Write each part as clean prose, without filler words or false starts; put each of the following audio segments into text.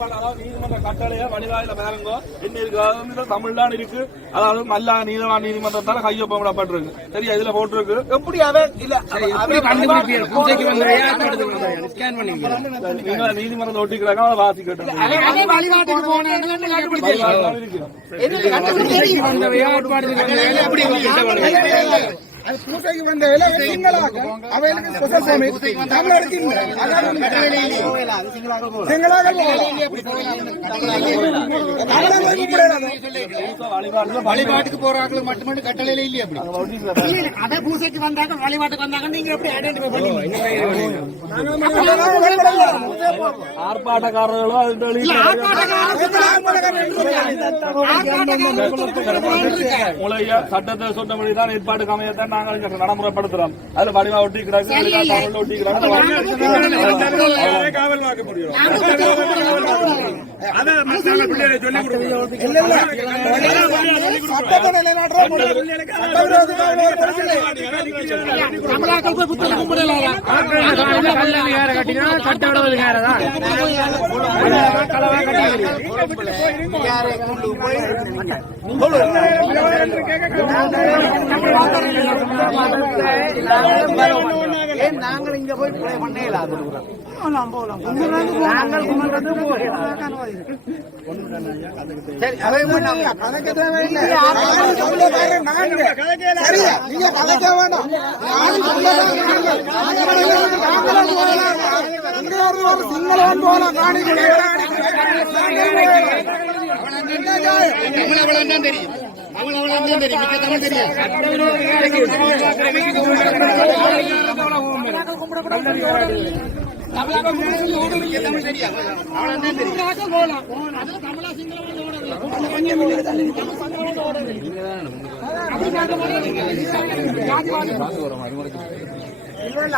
நீதிமன்ற கட்டளைய வழிகாயில பாருங்க என்ன இருக்கு தமிழ்தான் இருக்கு. அதாவது நல்ல நீதவான் நீதிமன்றத்தால கையொப்பமிடப்பட்டிருக்கு. சரியா இதுல போட்டிருக்கு. எப்படி நீதிமன்றத்தை ஒட்டிக்கிறாங்க அதை வாசிக்கிட்டு பூசைக்கு வந்த சிங்களாக அவைகளுக்கு வழிபாட்டுக்கு போறாங்க மட்டும் கட்டளையில இல்லையா? அதே பூசைக்கு வந்தாங்க வழிபாட்டுக்கு வந்தாங்க நீங்க எப்படி ஐடென்டிஃபை பண்ணீங்க? ஆர்ப்பாட்டக்காரர்களோ சட்டத்தை சொன்னபடிதான் ஏற்பாடு அமையத்தான் நாங்கள் நடைமுறைப்படுத்துறோம். அதுல வடிவா ஒட்டிக்கிறாங்க காவல் வாக்க முடியும். நாங்கள் இங்க போய் பண்ணலாம் தெரியும்.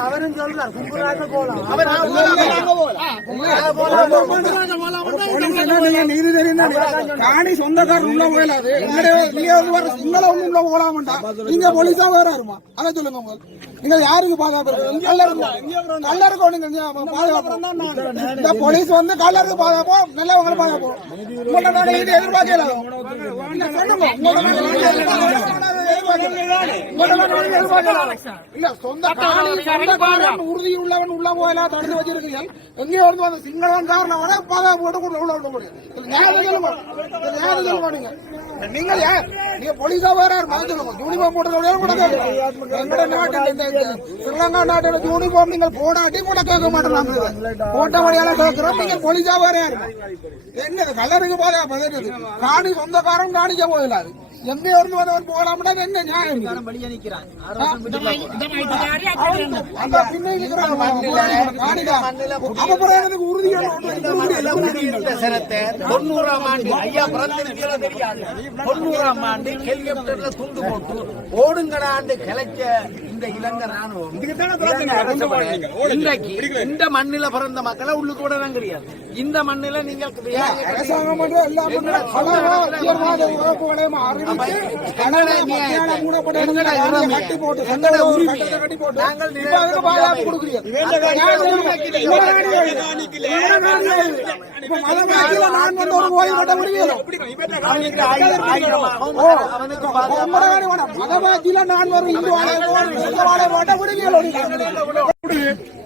அவரும் சொல்றார் காணி சொந்தக்காரர் உள்ள போயிடாது. சிங்கள உள்ள போலாமண்டா நீங்க போலீஸா வேற இருமா அதை சொல்லுங்க. நீங்க யாருக்கு பாதுகாப்பு? கல்லருக்கும் நீங்க பாதுகாப்பு. போலீஸ் வந்து கல்லருக்கு பாதுகாப்போம், நல்லவங்களை பாதுகாப்போம். எதிர்பார்க்கலாம் இல்ல சொந்த உறுதி உள்ளவன் உள்ள போயலாம் தடுத்து வச்சிருக்கீங்க. எங்கேயோ இருந்து வந்து சிங்களவன் காரணம் பாதுகாப்பு உள்ள விட முடியும். நீங்க நீங்க போலீஸா வேற சொல்லுங்க. யூனிஃபார்ம் போட்டதோட நாட்டில் ஸ்ரீலங்கா நாட்டோட யூனிஃபார்ம் நீங்கள் போடாட்டி கூட கேட்க மாட்டேன். போட்டபடியால கேட்கிறோம். நீங்க போலீஸா வேற என்ன கலருக்கு பாதுகாப்பு? காணி சொந்தக்காரன் காணிக்க போயிடாது. எந்த இருந்து வந்தவன் போகலாம்னா என்ன நியாயம்? துண்டு போட்டு ஓடுங்கடாண்டு கிளைச்ச இந்த இலங்கை ராணுவம் இன்றைக்கு இந்த மண்ணில பிறந்த மக்களை உள்ளுக்கு விடதான் கிடையாது. இந்த மண்ணில நீங்கள்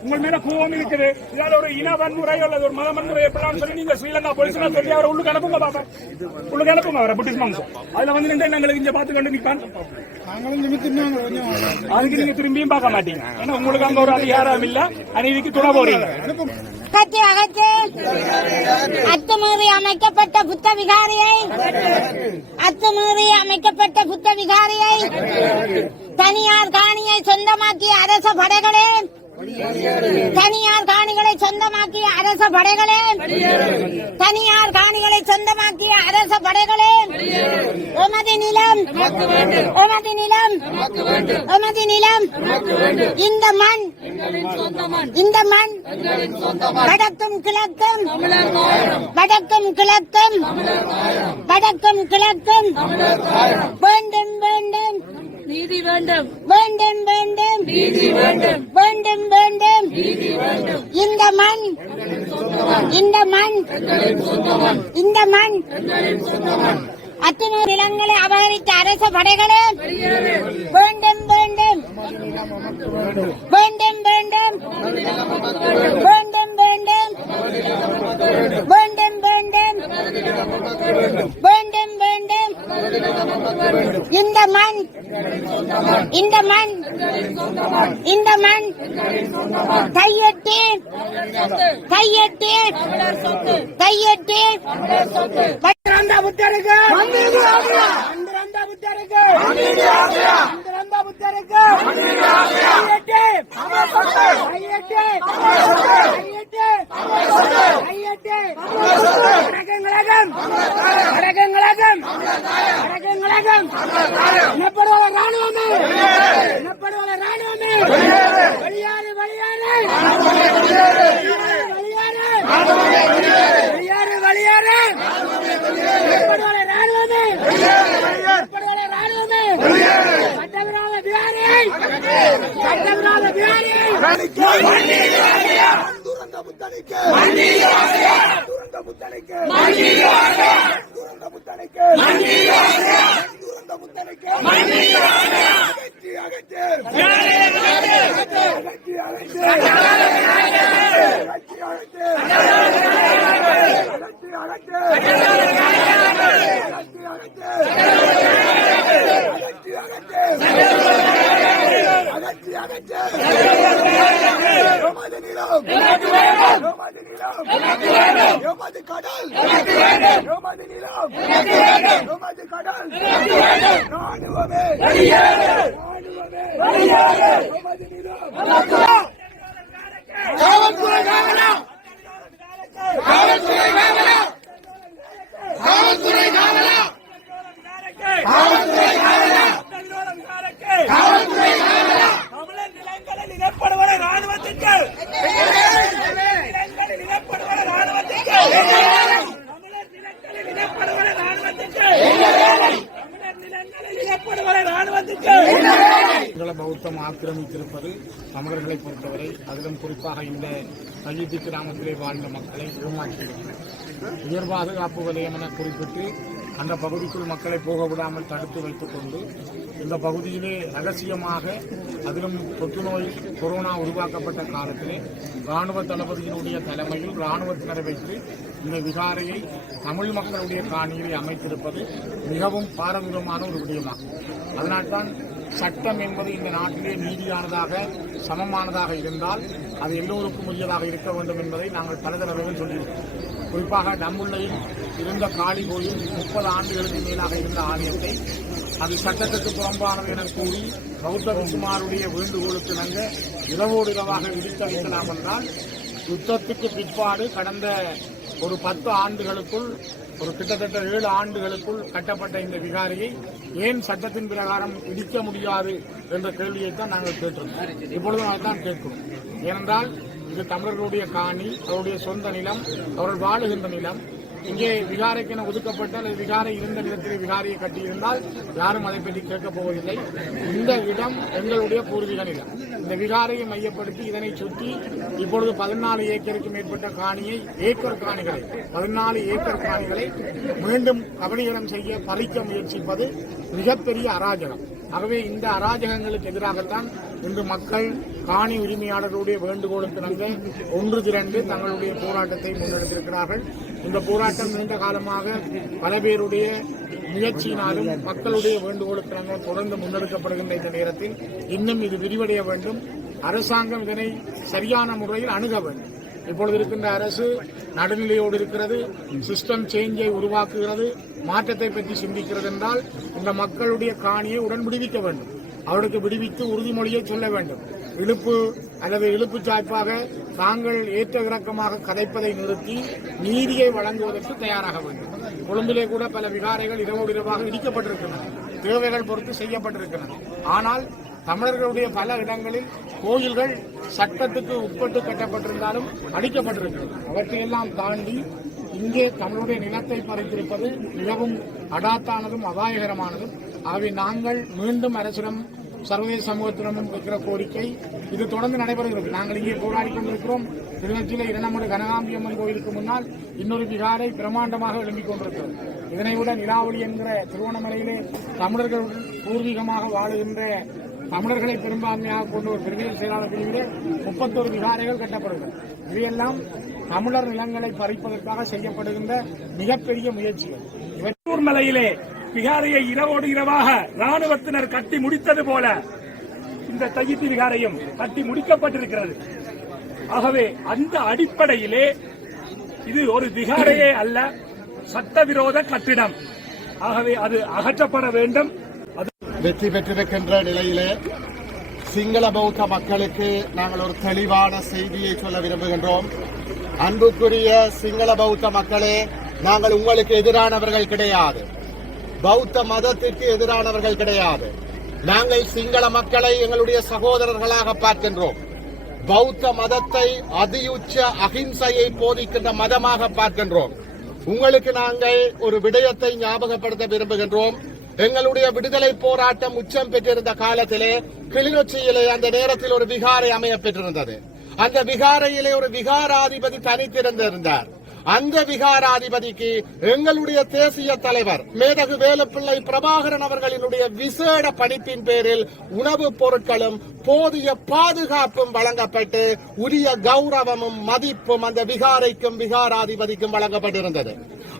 உங்கள் மேல கோபம் இருக்குது. இதால ஒரு இன வன்முறை அல்லது ஒரு மத வன்முறை எப்படின்னு சொல்லி நீங்க ஸ்ரீலங்கா போலீஸ் சொல்லி அவரை உள்ளுக்கு அனுப்புங்க. பாப்பா உள்ளுக்கு அனுப்புங்க அவரை புட்டிஸ் மாம்சம். அதுல வந்து நின்று எங்களுக்கு இங்க பாத்து கண்டு நிற்பான். அதுக்கு நீங்க திரும்பியும் பார்க்க மாட்டீங்க. ஏன்னா உங்களுக்கு அங்க ஒரு அதிகாரம் இல்ல. அநீதிக்கு துணை போறீங்க. அத்துமீறி அமைக்கப்பட்ட புத்த விகாரியை தனியார் காணியை சொந்தமாக்கிய அரச படைகளே, தனியார் காணிகளை சொந்தமாக்கிய அரச படைகளே, தனியார் காணிகளை சொந்தமாக்கிய அரச படைகளே, எமது நிலம், எமது நிலம், எமது நிலம், இந்த மண், இந்த மண் வடக்கும் கிழக்கும், வடக்கும் கிழக்கும், வடக்கும் கிழக்கும் வேண்டும் வேண்டும் நீதி வேண்டும் வேண்டும் வேண்டும் நீதி வேண்டும் வேண்டும் வேண்டும் நீதி வேண்டும் இந்த மண் இந்த மண் இந்த மண் அத்தனை நிலங்களை அபகரித்த அரச படைகளே வேண்டும் வேண்டும் வேண்டும் வேண்டும் வேண்டும் வேண்டும் வேண்டும் வேண்டும் வேண்டும் வேண்டும் இந்த மண் இந்த மண் இந்த மண் கையெட்டி கையெட்டி கையெட்டி புத்தருக்கு புத்தருக்கு புத்தருக்கு ராணுவமே ராணுவமே வெளியாறு வெளியாறு வெளியாறு வெளியாறு ராணுவமே ராணுவமே சட்டவிரோத பிகாரியை சட்டவிரோத பிகாரியை பௌத்தம் ஆக்கிரமித்திருப்பது தமிழர்களை பொறுத்தவரை அதிலும் குறிப்பாக இந்த கையீட்டு கிராமத்திலே வாழ்ந்த மக்களை ஏமாற்றியிருக்கிறது. உயர் பாதுகாப்பு வலயம் என குறிப்பிட்டு அந்த பகுதிக்குள் மக்களை போக விடாமல் தடுத்து வைத்துக் கொண்டு இந்த பகுதியிலே ரகசியமாக அதிலும் தொற்றுநோய் கொரோனா உருவாக்கப்பட்ட காலத்திலே இராணுவ தளபதியினுடைய தலைமையில் இராணுவத்தினரை வைத்து இந்த விகாரையை தமிழ் மக்களுடைய காணியிலே அமைத்திருப்பது மிகவும் பாரதூரமான ஒரு விடயமாகும். அதனால்தான் சட்டம் என்பது இந்த நாட்டிலே நீதியானதாக சமமானதாக இருந்தால் அது எல்லோருக்கும் உரியதாக இருக்க வேண்டும் என்பதை நாங்கள் பல தடவைகள் சொல்லியிருக்கிறோம். குறிப்பாக நம்முள்ளையில் இருந்த காளி கோயில் 30 ஆண்டுகளுக்கு மேலாக இருந்த ஆலயத்தை அது சட்டத்துக்கு புறம்பானது என கூறி பௌத்த பிக்குமாருடைய வேண்டுகோளுக்கு நாங்க இரவோடு இரவாக விதித்து வைக்கலாம் என்றால் யுத்தத்துக்கு பிற்பாடு கடந்த ஒரு 10 ஆண்டுகளுக்குள் ஒரு கிட்டத்தட்ட 7 ஆண்டுகளுக்குள் கட்டப்பட்ட இந்த விகாரியை ஏன் சட்டத்தின் பிரகாரம் இடிக்க முடியாது என்ற கேள்வியைத்தான் நாங்கள் கேட்டிருந்தோம். இப்பொழுதும் அதைத்தான் கேட்கிறோம். ஏனென்றால் இது தமிழர்களுடைய காணி, அவருடைய சொந்த நிலம், அவர்கள் வாழுகின்ற நிலம். இங்கே விகாரைக்கென ஒதுக்கப்பட்ட அல்லது விகாரை இருந்த நிலத்தில் விகாரியை கட்டியிருந்தால் யாரும் அதை பற்றி கேட்கப் போவதில்லை. இந்த இடம் எங்களுடைய பூர்வீக நிலம். இந்த விகாரையை மையப்படுத்தி இதனை சுற்றி இப்பொழுது 14 ஏக்கருக்கு மேற்பட்ட காணியை ஏக்கர் காணிகளை 14 ஏக்கர் காணிகளை மீண்டும் கபலீகரம் செய்ய பறிக்க முயற்சிப்பது மிகப்பெரிய அராஜகம். ஆகவே இந்த அராஜகங்களுக்கு எதிராகத்தான் இன்று மக்கள் காணி உரிமையாளர்களுடைய வேண்டுகோளுக்கு இணங்க ஒன்று திரண்டு தங்களுடைய போராட்டத்தை முன்னெடுத்திருக்கிறார்கள். இந்த போராட்டம் நீண்ட காலமாக பல பேருடைய முயற்சியினாலும் மக்களுடைய வேண்டுகோளுக்கு இணங்க தொடர்ந்து முன்னெடுக்கப்படுகின்ற இந்த நேரத்தில் இன்னும் இது விரிவடைய வேண்டும். அரசாங்கம் இதனை சரியான முறையில் அணுக வேண்டும். இப்பொழுது இருக்கின்ற அரசு நடுநிலையோடு இருக்கிறது, சிஸ்டம் சேஞ்சை உருவாக்குகிறது, மாற்றத்தை பற்றி சிந்திக்கிறது என்றால் இந்த மக்களுடைய காணியை உடன் விடுவிக்க வேண்டும். அவருக்கு விடுவித்து உறுதிமொழியை சொல்ல வேண்டும். இழுப்பு அல்லது இழுப்பு சாய்ப்பாக தாங்கள் ஏற்ற இறக்கமாக கதைப்பதை நிறுத்தி நீதியை வழங்குவதற்கு தயாராக வேண்டும். கொழும்பிலே கூட பல விகாரைகள் இரவோடு இரவாக இடிக்கப்பட்டிருக்கின்றன, தேவைகள் பொறுத்து செய்யப்பட்டிருக்கின்றன. ஆனால் தமிழர்களுடைய பல இடங்களில் கோயில்கள் சட்டத்துக்கு உட்பட்டு கட்டப்பட்டிருந்தாலும் அடிக்கப்பட்டிருக்கிறது. அவற்றையெல்லாம் தாண்டி இங்கே தமிழுடைய நிலத்தை பறித்திருப்பது மிகவும் அடாத்தானதும் அபாயகரமானதும். ஆகவே நாங்கள் மீண்டும் அரசிடம் சர்வதேச சமூகத்திடமும் வைக்கிற கோரிக்கை இது தொடர்ந்து நடைபெறுகிறது. நாங்கள் இங்கே போராடி கொண்டிருக்கிறோம். கிளிநொச்சியில இரண்டமுறை கனகாம்பியம்மன் கோயிலுக்கு முன்னால் இன்னொரு விகாரை பிரம்மாண்டமாக எழும்பிக் கொண்டிருக்கிறது. இதனைவிட நிலாவளி என்கிற திருவண்ணாமலையிலே தமிழர்கள் பூர்வீகமாக வாழுகின்ற தமிழர்களை பெரும்பான்மையாக கொண்டு ஒரு பிரிவியல் செயலாளர் பிரிவிலே 31 விகாரைகள் கட்டப்படுகிறது. இவையெல்லாம் தமிழர் நிலங்களை பறிப்பதற்காக செய்யப்படுகின்ற மிகப்பெரிய முயற்சிகள். வெட்டூர் மலையிலே விகாரையை இரவோடு இரவாக ராணுவத்தினர் கட்டி முடித்தது போல இந்த தையிட்டி விகாரையும் கட்டி முடிக்கப்பட்டிருக்கிறது. ஆகவே அந்த அடிப்படையிலே இது ஒரு விகாரையே அல்ல, சட்டவிரோத கட்டிடம். ஆகவே அது அகற்றப்பட வேண்டும். வெற்றி பெற்றிருக்கின்ற நிலையிலே சிங்கள பௌத்த மக்களுக்கு நாங்கள் ஒரு தெளிவான செய்தியை சொல்ல விரும்புகின்றோம். அன்புக்குரிய சிங்கள பௌத்த மக்களே, நாங்கள் உங்களுக்கு எதிரானவர்கள் கிடையாது, பௌத்த மதத்திற்கு எதிரானவர்கள் கிடையாது. நாங்கள் சிங்கள மக்களை எங்களுடைய சகோதரர்களாக பார்க்கின்றோம். பௌத்த மதத்தை அதியுச்ச அகிம்சையை போதிக்கின்ற மதமாக பார்க்கின்றோம். உங்களுக்கு நாங்கள் ஒரு விடயத்தை ஞாபகப்படுத்த விரும்புகின்றோம். எங்களுடைய விடுதலை போராட்டம் உச்சம் பெற்றிருந்த காலத்திலே கிளிநொச்சியிலே அந்த நேரத்தில் ஒரு விகாரை அமைய பெற்றிருந்தது. அந்த விகாரையிலே ஒரு விகாராதிபதி தனித்திருந்திருந்தார். அந்த விகாராதிபதிக்கு எங்களுடைய தேசிய தலைவர் மேதகு வேலுப்பிள்ளை பிரபாகரன் அவர்களினுடைய விசேட பணிப்பின் பேரில் உணவுப் பொருட்களும் போதிய பாதுகாப்பும் வழங்கப்பட்டு உரிய கௌரவமும் மதிப்பும் அந்த விகாரைக்கும் விகாராதிபதிக்கும் வழங்கப்பட்டிருந்தது.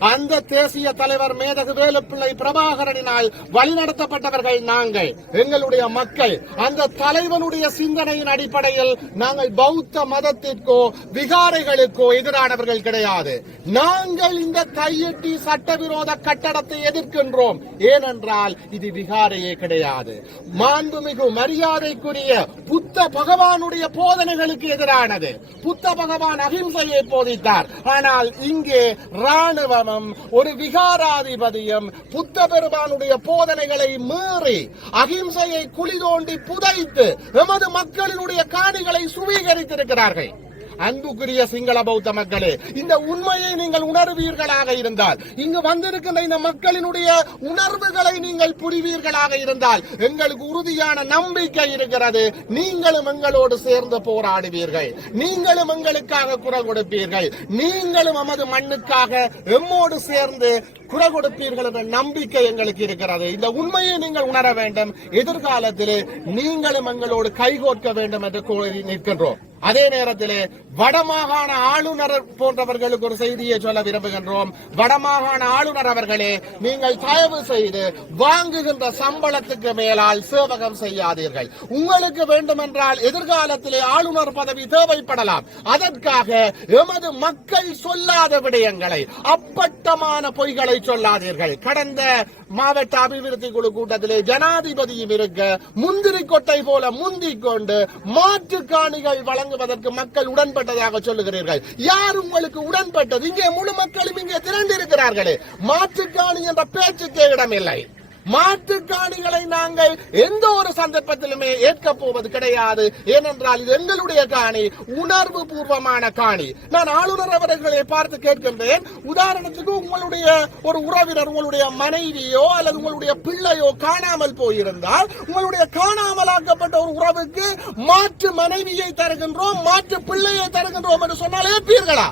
அந்த தேசிய தலைவர் மேதகு வேலுப்பிள்ளை பிரபாகரனினால் வழிநடத்தப்பட்டவர்கள் நாங்கள், எங்களுடைய மக்கள். அந்த தலைவனுடைய சிந்தனையின் அடிப்படையில் நாங்கள் பௌத்த மதத்திற்கோ விகாரைகளுக்கோ எதிரானவர்கள் கிடையாது. நாங்கள் இந்த தையிட்டி சட்டவிரோத கட்டடத்தை எதிர்க்கின்றோம். ஏனென்றால் இது விகாரையே கிடையாது. மாண்புமிகு மரியாதைக்குரிய புத்த பகவானுடைய போதனைகளுக்கு எதிரானது. புத்த பகவான் அகிம்சையை போதித்தார். ஆனால் இங்கே ராணுவமும் ஒரு விகாராதிபதியும் புத்த பெருமானுடைய போதனைகளை மீறி அகிம்சையை குழி தோண்டி புதைத்து எமது மக்களினுடைய காணிகளை சுவீகரித்திருக்கிறார்கள். அன்புக்குரிய சிங்கள பௌத்த மக்களே, இந்த உண்மையை நீங்கள் உணர்வீர்களாக இருந்தால், இங்கு வந்திருக்கின்ற இந்த மக்களினுடைய உணர்வுகளை நீங்கள் புரிவீர்களாக இருந்தால் எங்களுக்கு உறுதியான நம்பிக்கை இருக்கிறது. நீங்களும் எங்களோடு சேர்ந்து போராடுவீர்கள், நீங்களும் எங்களுக்காக குரல் கொடுப்பீர்கள், நீங்களும் நமது மண்ணுக்காக எம்மோடு சேர்ந்து குரல் கொடுப்பீர்கள் என்ற நம்பிக்கை எங்களுக்கு இருக்கிறது. இந்த உண்மையை நீங்கள் உணர வேண்டும். எதிர்காலத்திலே நீங்களும் எங்களோடு கைகோர்க்க வேண்டும் என்று கோரி நிற்கின்றோம். அதே நேரத்திலே வடமாகாண ஆளுநர் போன்றவர்களுக்கு ஒரு செய்தியை சொல்ல விரும்புகின்றோம். வடமாகாண ஆளுநர் அவர்களே, நீங்கள் தயவு செய்து வாங்குகின்ற சம்பளத்துக்கு மேலால் சேவகம் செய்யாதீர்கள். உங்களுக்கு வேண்டுமென்றால் எதிர்காலத்திலே ஆளுநர் பதவி தேவைப்படலாம். அதற்காக எமது மக்கள் சொல்லாத விடயங்களை, அப்பட்டமான பொய்களை சொல்லாதீர்கள். கடந்த மாவட்ட அபிவிருத்தி குழு கூட்டத்திலே ஜனாதிபதியும் இருக்க முந்திரி கொட்டை போல முந்திக் கொண்டு மாற்று காணிகள் வழங்குவதற்கு மக்கள் உடன்பட்டதாக சொல்லுகிறீர்கள். யார் உங்களுக்கு உடன்பட்டது? இங்கே முழு மக்களும் இங்கே திரண்டிருக்கிறார்களே. மாற்று காணி என்ற பேச்சுக்கே இடமில்லை. மாற்றுக்காணிகளை நாங்கள் எந்த ஒரு சந்தர்ப்பத்திலுமே ஏற்கப் போவது கிடையாது. ஏனென்றால் இது எங்களுடைய காணி, உணர்வு பூர்வமான காணி. நான் ஆளுநர் அவர்களை பார்த்து கேட்கின்றேன், உதாரணத்துக்கு உங்களுடைய ஒரு உறவினர், உங்களுடைய மனைவியோ அல்லது உங்களுடைய பிள்ளையோ காணாமல் போயிருந்தால், உங்களுடைய காணாமலாக்கப்பட்ட ஒரு உறவுக்கு மாற்று மனைவியை தருகின்றோம், மாற்று பிள்ளையை தருகின்றோம் என்று சொன்னால் ஏற்பீர்களா?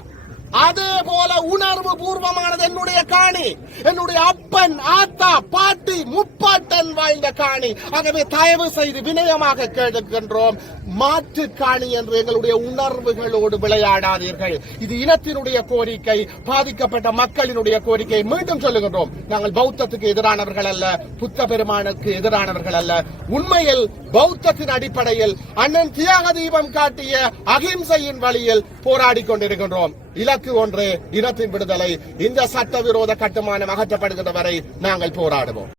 அதே போல உணர்வு பூர்வமானது என்னுடைய காணி, என்னுடைய அப்பன், ஆத்தா, பாட்டி, முப்பாட்டன் வாழ்ந்த காணி. ஆகவே தயவு செய்து வினயமாக கேட்கின்றோம், மாற்று காணி என்று எங்களுடைய உணர்வுகளோடு விளையாடாதீர்கள். இது இனத்தினுடைய கோரிக்கை, பாதிக்கப்பட்ட மக்களினுடைய கோரிக்கை. மீண்டும் சொல்லுகின்றோம், நாங்கள் பௌத்தத்துக்கு எதிரானவர்கள் அல்ல, புத்த பெருமானுக்கு எதிரானவர்கள் அல்ல. உண்மையில் பௌத்தத்தின் அடிப்படையில் அண்ணன் தியாக தீபம் காட்டிய அகிம்சையின் வழியில் போராடி கொண்டிருக்கின்றோம். இலக்கு ஒன்று, இனத்தின் விடுதலை. இந்த சட்டவிரோத கட்டுமானம் அகற்றப்படுகின்ற வரை நாங்கள் போராடுவோம்.